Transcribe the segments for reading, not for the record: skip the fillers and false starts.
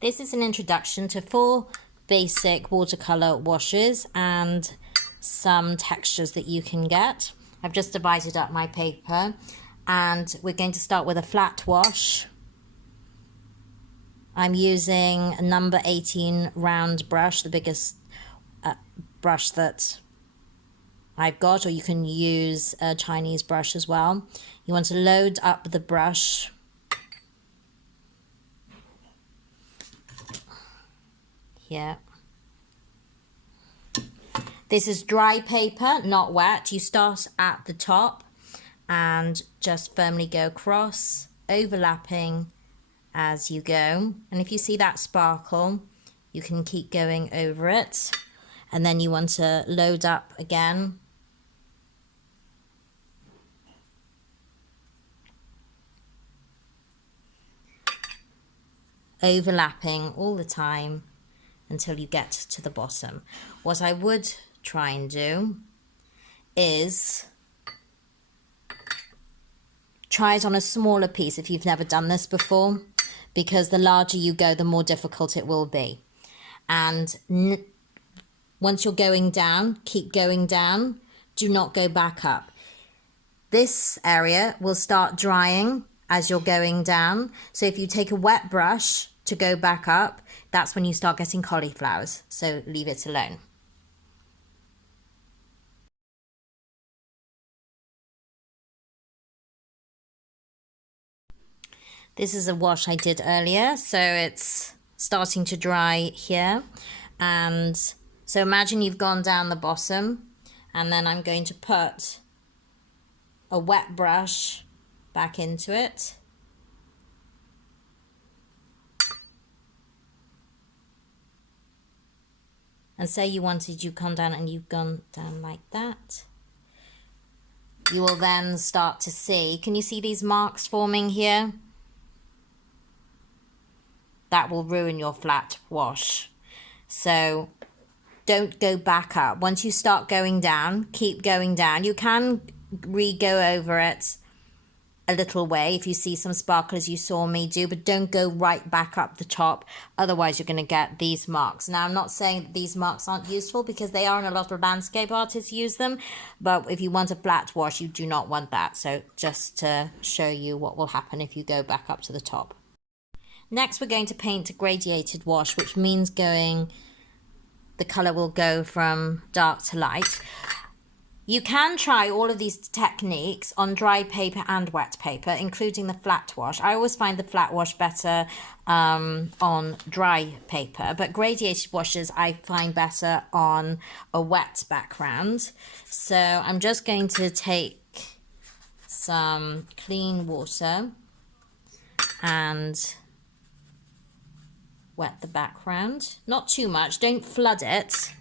This is an introduction to 4 basic watercolor washes and some textures that you can get. I've just divided up my paper and we're going to start with a flat wash. I'm using a number 18 round brush, the biggest brush that I've got, or you can use a Chinese brush as well. You want to load up the brush here. This is dry paper, not wet. You start at the top and just firmly go across, overlapping as you go. And if you see that sparkle, you can keep going over it. And then you want to load up again. Overlapping all the time until you get to the bottom. What I would try and do is try it on a smaller piece if you've never done this before, because the larger you go, the more difficult it will be. And once you're going down, keep going down. Do not go back up. This area will start drying as you're going down. So if you take a wet brush to go back up, that's when you start getting cauliflowers. So leave it alone. This is a wash I did earlier, so it's starting to dry here. And so imagine you've gone down the bottom, and then I'm going to put a wet brush back into it. And say you wanted, you come down and you've gone down like that. You will then start to see, can you see these marks forming here? That will ruin your flat wash. So don't go back up. Once you start going down, keep going down. You can re-go over it a little way if you see some sparkle as you saw me do, but don't go right back up the top. Otherwise you're going to get these marks. Now I'm not saying that these marks aren't useful, because they are, and a lot of landscape artists use them, but if you want a flat wash, you do not want that. So just to show you what will happen if you go back up to the top. Next, we're going to paint a gradiated wash, which means the color will go from dark to light. You can try all of these techniques on dry paper and wet paper, including the flat wash. I always find the flat wash better on dry paper, but gradiated washes I find better on a wet background. So I'm just going to take some clean water and wet the background. Not too much, don't flood it.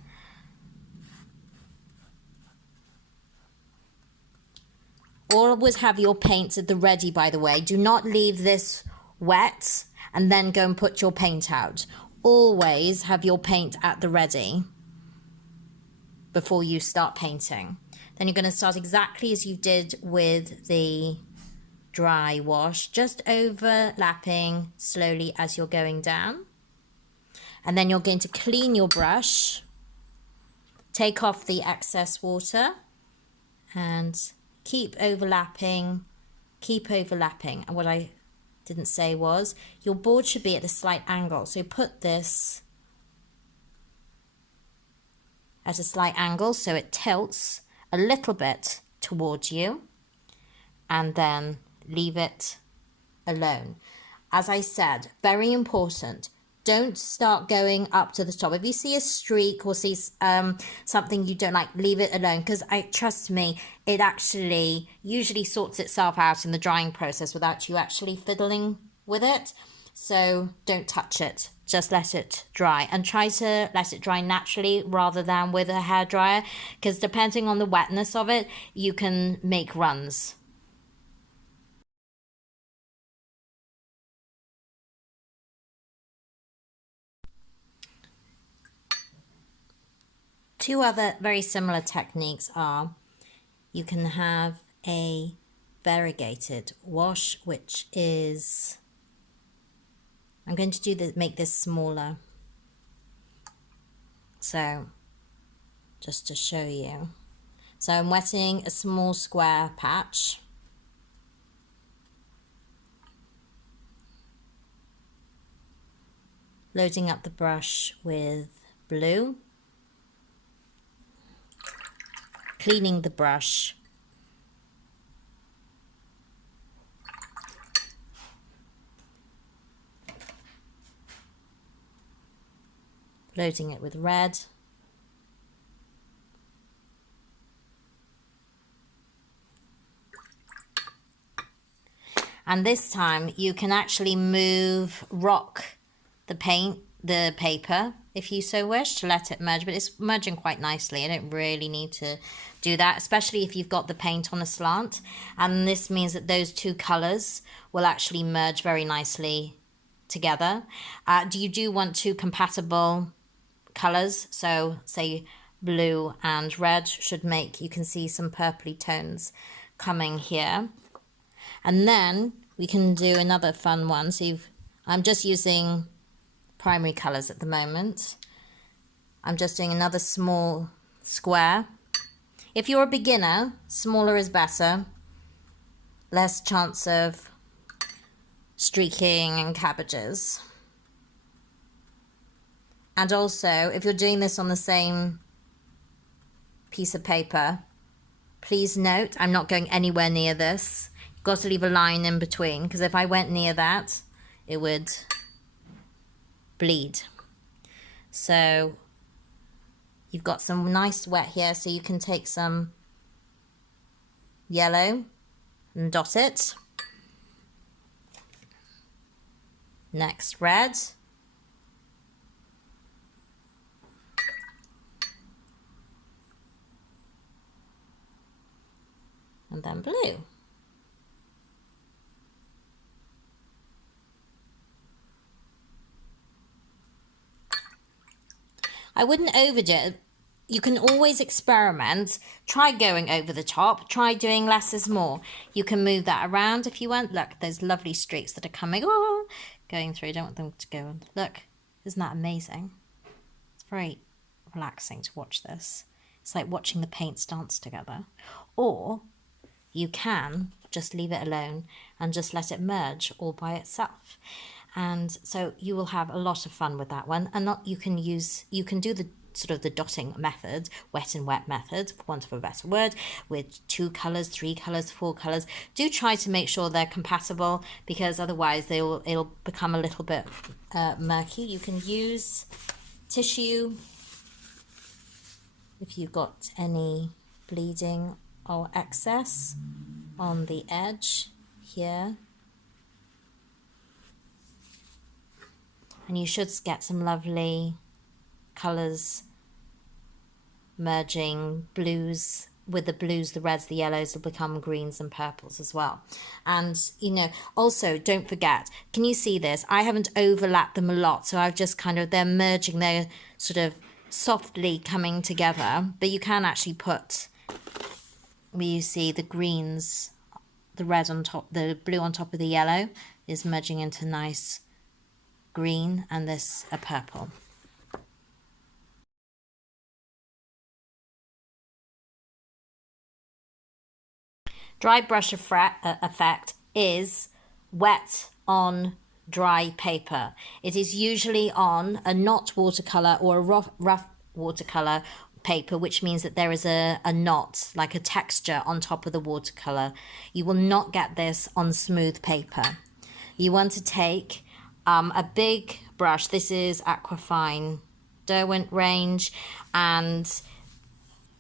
Always have your paints at the ready, by the way. Do not leave this wet and then go and put your paint out. Always have your paint at the ready before you start painting. Then you're going to start exactly as you did with the dry wash, just overlapping slowly as you're going down. And then you're going to clean your brush, take off the excess water, and keep overlapping. And what I didn't say was, your board should be at a slight angle. So put this at a slight angle so it tilts a little bit towards you, and then leave it alone. As I said, very important. Don't start going up to the top. If you see a streak or see something you don't like, leave it alone, because trust me, it actually usually sorts itself out in the drying process without you actually fiddling with it. So don't touch it. Just let it dry, and try to let it dry naturally rather than with a hairdryer, because depending on the wetness of it, you can make runs. Two other very similar techniques are, you can have a variegated wash, which is, I'm going to make this smaller. So just to show you. So I'm wetting a small square patch. Loading up the brush with blue. Cleaning the brush. Loading it with red. And this time you can actually rock the paper, if you so wish, to let it merge, but it's merging quite nicely. I don't really need to do that, especially if you've got the paint on a slant. And this means that those two colors will actually merge very nicely together. You do want two compatible colors, so say blue and red should make, you can see some purpley tones coming here. And then we can do another fun one. So I'm just using primary colors at the moment. I'm just doing another small square. If you're a beginner, smaller is better. Less chance of streaking and cabbages. And also, if you're doing this on the same piece of paper, please note, I'm not going anywhere near this. You've got to leave a line in between, because if I went near that, it would bleed. So you've got some nice wet here, so you can take some yellow and dot it. Next, red. And then blue. I wouldn't overdo it. You can always experiment. Try going over the top. Try doing less is more. You can move that around if you want. Look, those lovely streaks that are coming, going through. I don't want them to go on. Look, isn't that amazing? It's very relaxing to watch this. It's like watching the paints dance together. Or you can just leave it alone and just let it merge all by itself. And so you will have a lot of fun with that one. And you can do the sort of the dotting method, wet and wet method, for want of a better word, with 2 colors, 3 colors, 4 colors. Do try to make sure they're compatible, because otherwise it'll become a little bit murky. You can use tissue if you've got any bleeding or excess on the edge here. And you should get some lovely colours merging, blues with the blues, the reds, the yellows will become greens and purples as well. And, also don't forget, can you see this? I haven't overlapped them a lot, so I've just they're merging, they're sort of softly coming together, but you can actually put, where you see the greens, the red on top, the blue on top of the yellow is merging into nice green, and this a purple. Dry brush effect is wet on dry paper. It is usually on a knot watercolor or a rough watercolor paper, which means that there is a knot, like a texture on top of the watercolor. You will not get this on smooth paper. You want to take a big brush. This is Aquafine Derwent range, and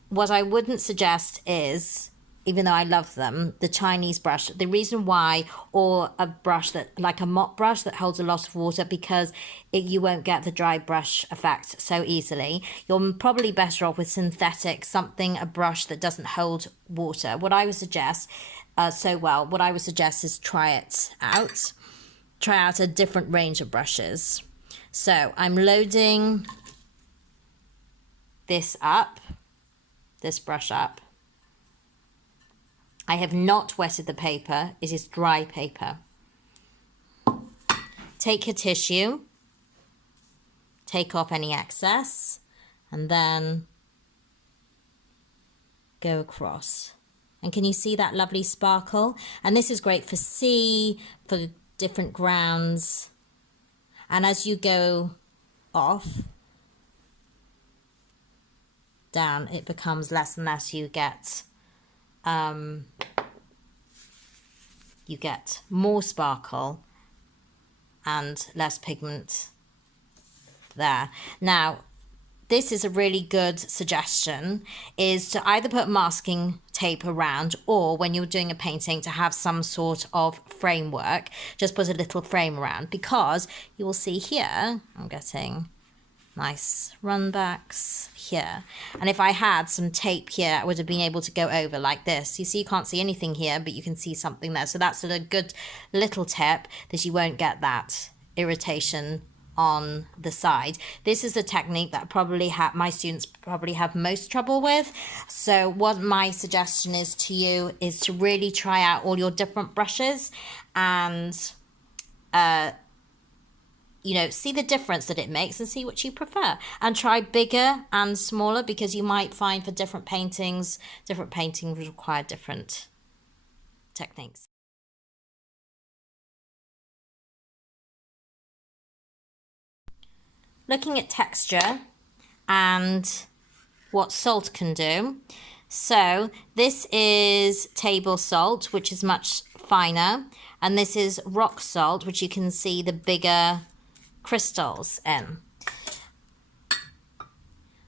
what I wouldn't suggest is, even though I love them, the Chinese brush. The reason why, or a brush like a mop brush that holds a lot of water, because you won't get the dry brush effect so easily. You're probably better off with synthetic, a brush that doesn't hold water. What I would suggest is try it out. Try out a different range of brushes. So I'm loading this brush up. I have not wetted the paper. It is dry paper. take your tissue, take off any excess, and then go across. And can you see that lovely sparkle? And this is great for sea, for different grounds. And as you go off, down, it becomes less and less. You get more sparkle and less pigment there. Now, this is a really good suggestion, is to either put masking tape around, or when you're doing a painting, to have some sort of framework. Just put a little frame around, because you will see here, I'm getting nice run backs here. And if I had some tape here, I would have been able to go over like this. You see, you can't see anything here, but you can see something there. So that's a good little tip, that you won't get that irritation on the side. This is a technique that probably my students probably have most trouble with. So what my suggestion is to you is to really try out all your different brushes and you know, see the difference that it makes and see what you prefer, and try bigger and smaller, because you might find for different paintings require different techniques. Looking at texture and what salt can do. So this is table salt, which is much finer, and this is rock salt, which you can see the bigger crystals in.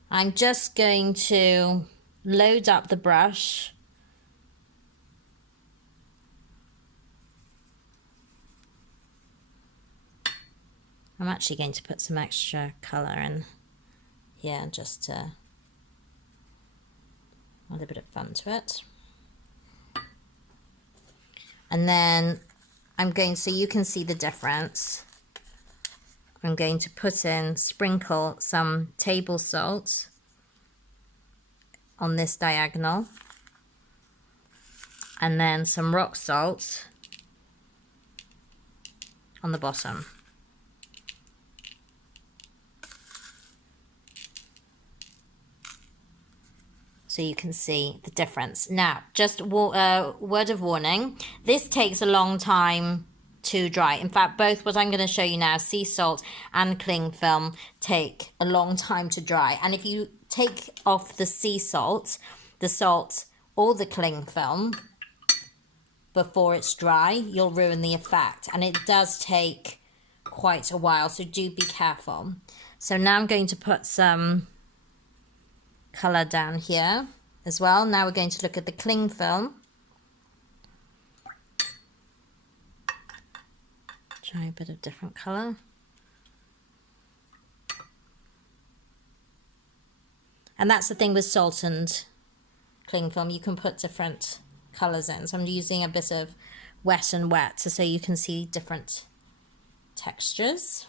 I'm just going to load up the brush . I'm actually going to put some extra colour in here just to add a bit of fun to it. And then I'm going, so you can see the difference, I'm going to sprinkle some table salt on this diagonal, and then some rock salt on the bottom. So you can see the difference. Now, just a word of warning, this takes a long time to dry. In fact, both what I'm going to show you now, sea salt and cling film, take a long time to dry. And if you take off the sea salt, or the cling film before it's dry, you'll ruin the effect. And it does take quite a while, so do be careful. So now I'm going to put some colour down here as well. Now we're going to look at the cling film. Try a bit of different colour. And that's the thing with salt and cling film, you can put different colours in. So I'm using a bit of wet and wet so you can see different textures.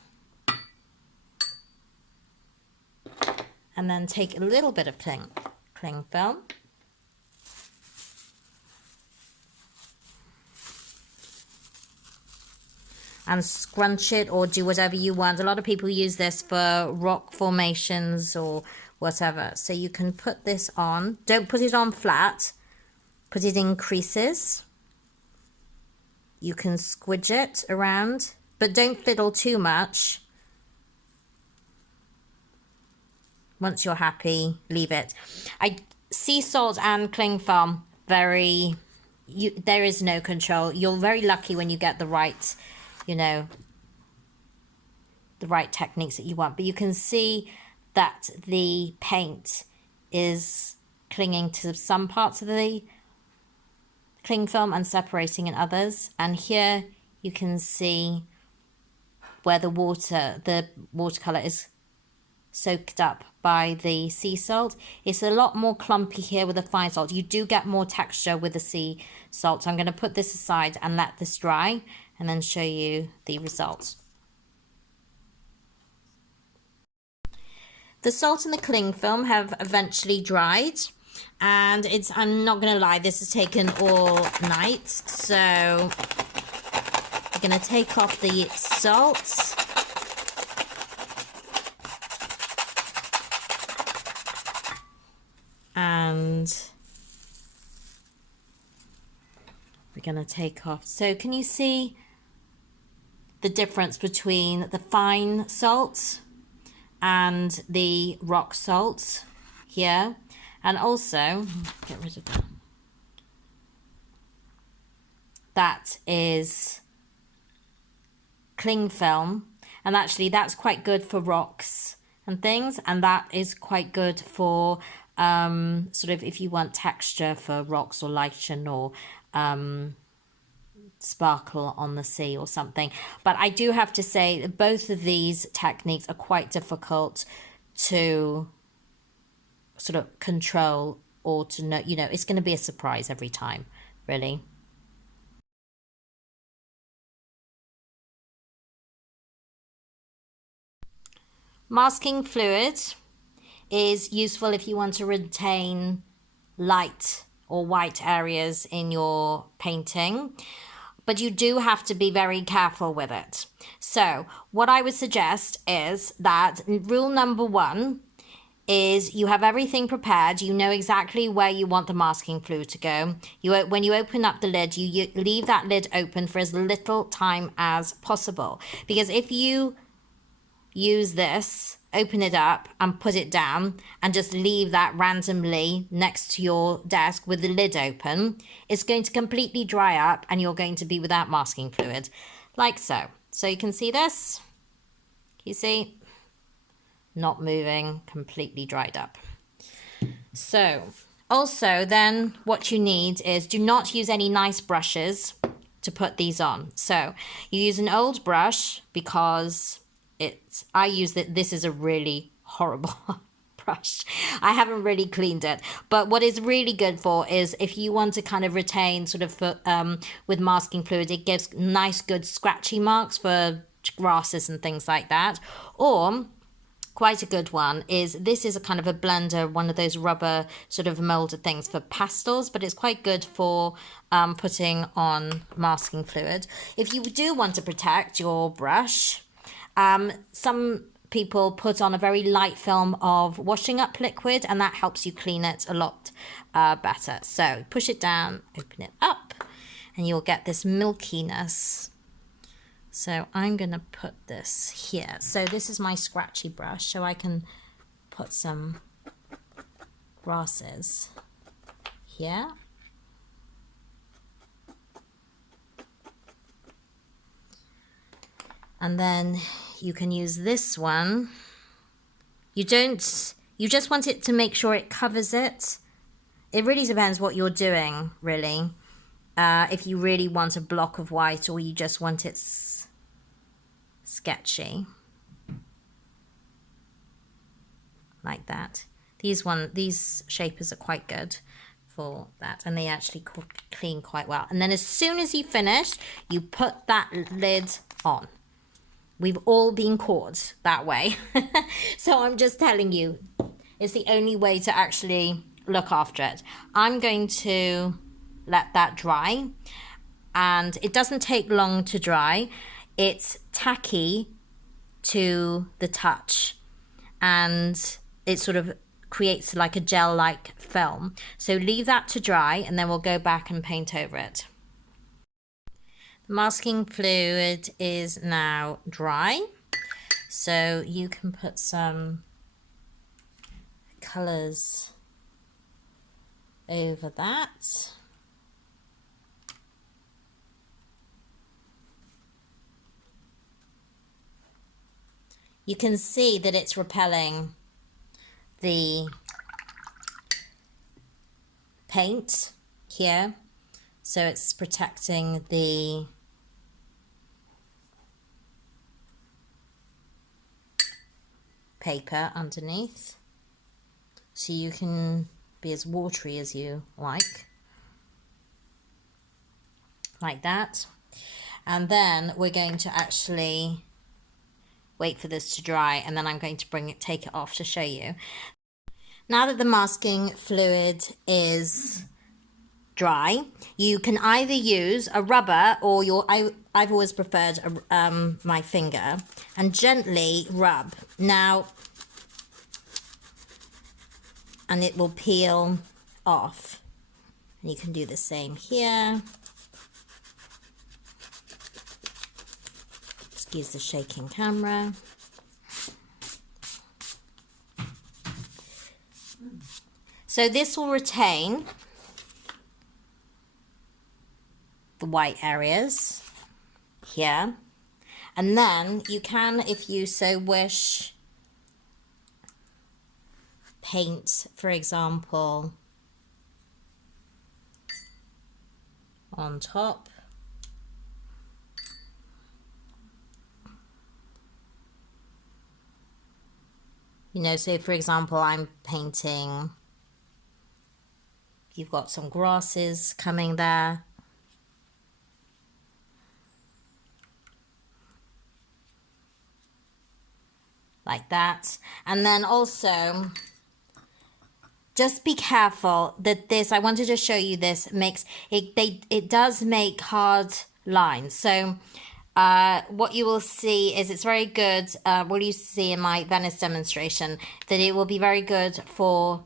And then take a little bit of cling film. And scrunch it, or do whatever you want. A lot of people use this for rock formations or whatever. So you can put this on. Don't put it on flat. Put it in creases. You can squidge it around, but don't fiddle too much. Once you're happy, leave it. Sea salt and cling film, there is no control. You're very lucky when you get the right, the right techniques that you want. But you can see that the paint is clinging to some parts of the cling film and separating in others. And here you can see where the watercolor is soaked up by the sea salt. It's a lot more clumpy here with the fine salt. You do get more texture with the sea salt. So I'm going to put this aside and let this dry and then show you the results. The salt and the cling film have eventually dried, and I'm not going to lie, this has taken all night. So You're going to take off the salt. And we're going to take off. So can you see the difference between the fine salt and the rock salt here? And also, get rid of that. That is cling film, and actually that's quite good for rocks and things, and that is quite good for sort of if you want texture for rocks or lichen or sparkle on the sea or something. But I do have to say that both of these techniques are quite difficult to sort of control or to know, you know, it's going to be a surprise every time, really. Masking fluid is useful if you want to retain light or white areas in your painting, but you do have to be very careful with it. So what I would suggest is that rule number 1 is you have everything prepared. You know exactly where you want the masking fluid to go. When you open up the lid, you leave that lid open for as little time as possible, because if you use this, open it up and put it down and just leave that randomly next to your desk with the lid open, it's going to completely dry up and you're going to be without masking fluid, like so. So you can see this, you see, not moving, completely dried up. So also then what you need is, do not use any nice brushes to put these on. So you use an old brush, because I use that. This is a really horrible brush. I haven't really cleaned it, but what is really good for is if you want to kind of retain sort of with masking fluid, it gives nice good scratchy marks for grasses and things like that. Or quite a good one is, this is a kind of a blender, one of those rubber sort of molded things for pastels, but it's quite good for putting on masking fluid. If you do want to protect your brush, some people put on a very light film of washing up liquid, and that helps you clean it a lot better. So push it down, open it up, and you'll get this milkiness. So I'm going to put this here. So this is my scratchy brush, so I can put some grasses here. And then you can use this one. You just want it to make sure it covers it. It really depends what you're doing, really. If you really want a block of white, or you just want it sketchy. Like that. These shapers are quite good for that, and they actually clean quite well. And then as soon as you finish, you put that lid on. We've all been caught that way. So I'm just telling you, it's the only way to actually look after it. I'm going to let that dry, and it doesn't take long to dry. It's tacky to the touch, and it sort of creates like a gel-like film. So leave that to dry, and then we'll go back and paint over it. Masking fluid is now dry, so you can put some colours over that. You can see that it's repelling the paint here, so it's protecting the paper underneath, so you can be as watery as you like that. And then we're going to actually wait for this to dry, and then I'm going to take it off to show you. Now that the masking fluid is dry, you can either use a rubber or I've always preferred my finger, and gently rub. Now, and it will peel off. And you can do the same here. Excuse the shaking camera. So this will retain the white areas here. And then you can, if you so wish, paint, for example, on top. You know, so for example, I'm painting, you've got some grasses coming there. Like that. And then also, just be careful that this, I wanted to show you this, makes, it does make hard lines. So what you will see is it's very good, what you see in my Venice demonstration, that it will be very good for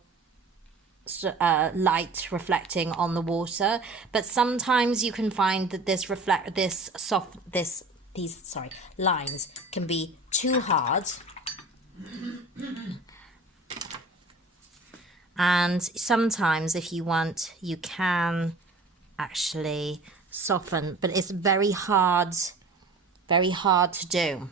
light reflecting on the water, but sometimes you can find that these lines can be too hard. And sometimes if you want, you can actually soften, but it's very hard to do.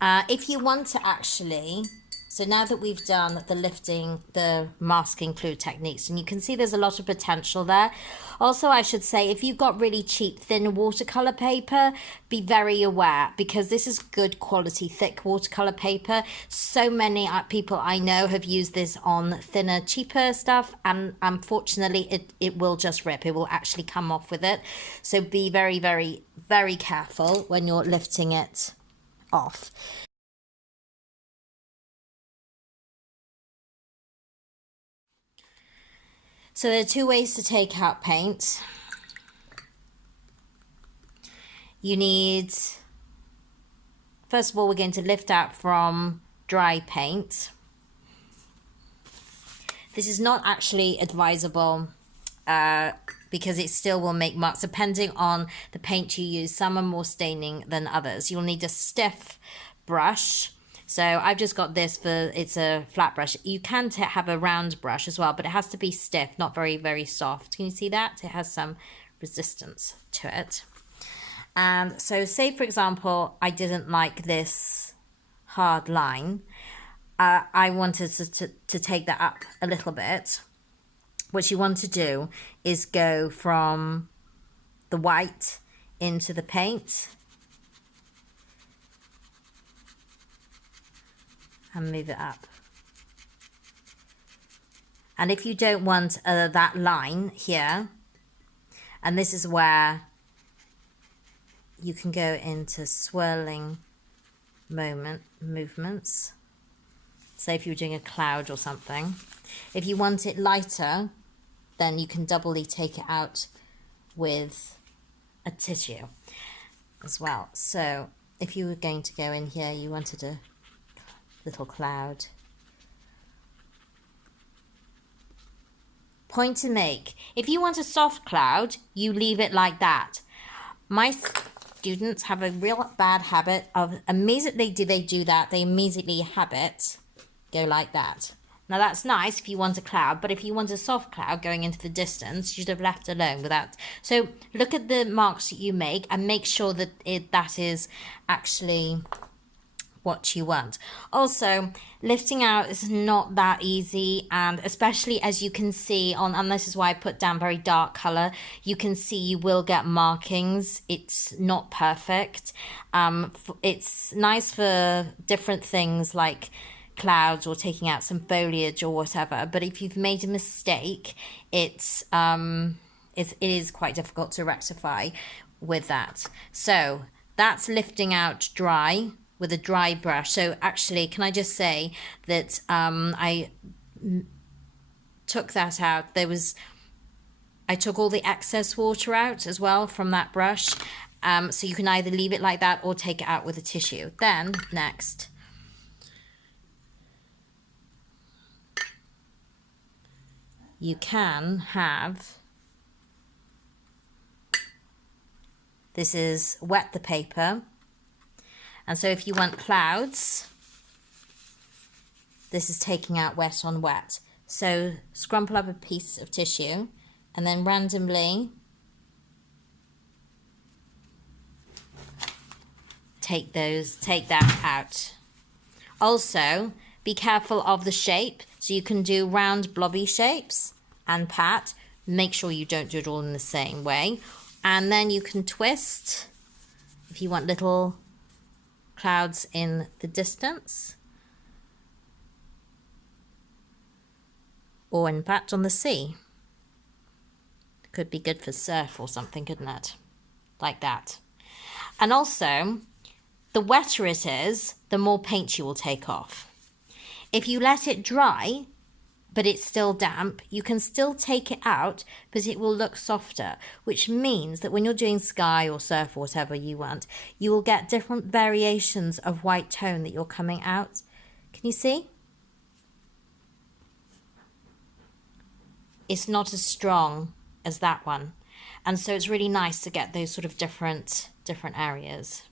If you want to actually, so now that we've done the lifting, the masking glue techniques, and you can see there's a lot of potential there. Also, I should say, if you've got really cheap, thin watercolor paper, be very aware, because this is good quality, thick watercolor paper. So many people I know have used this on thinner, cheaper stuff, and unfortunately, it will just rip. It will actually come off with it. So be very, very, very careful when you're lifting it off. So there are two ways to take out paint. You need, first of all, we're going to lift out from dry paint. This is not actually advisable because it still will make marks depending on the paint you use. Some are more staining than others. You'll need a stiff brush. So I've just got this it's a flat brush. You can have a round brush as well, but it has to be stiff, not very, very soft. Can you see that? It has some resistance to it. And so say, for example, I didn't like this hard line. I wanted to take that up a little bit. What you want to do is go from the white into the paint and move it up. And if you don't want that line here, and this is where you can go into swirling movements. Say if you were doing a cloud or something. If you want it lighter, then you can doubly take it out with a tissue as well. So if you were going to go in here, you wanted a little cloud. Point to make. If you want a soft cloud, you leave it like that. My students have a real bad habit of immediately they do that, they immediately have it go like that. Now that's nice if you want a cloud, but if you want a soft cloud going into the distance, you should have left alone without. So look at the marks that you make and make sure that that is actually what you want. Also, lifting out is not that easy, and especially as you can see and this is why I put down very dark color, you can see you will get markings. It's not perfect. It's nice for different things like clouds or taking out some foliage or whatever, but if you've made a mistake, it is quite difficult to rectify with that. So that's lifting out dry with a dry brush. So actually, can I just say that I took that out. There was I took all the excess water out as well from that brush. So you can either leave it like that or take it out with a tissue. Then next, you can have, this is wet the paper. And so if you want clouds, this is taking out wet on wet. So scrumple up a piece of tissue and then randomly take that out. Also, be careful of the shape. So you can do round blobby shapes and pat. Make sure you don't do it all in the same way. And then you can twist if you want little clouds in the distance. Or in fact on the sea. Could be good for surf or something, couldn't it? Like that. And also, the wetter it is, the more paint you will take off. If you let it dry, but it's still damp, you can still take it out, but it will look softer, which means that when you're doing sky or surf or whatever you want, you will get different variations of white tone that you're coming out. Can you see? It's not as strong as that one. And so it's really nice to get those sort of different areas.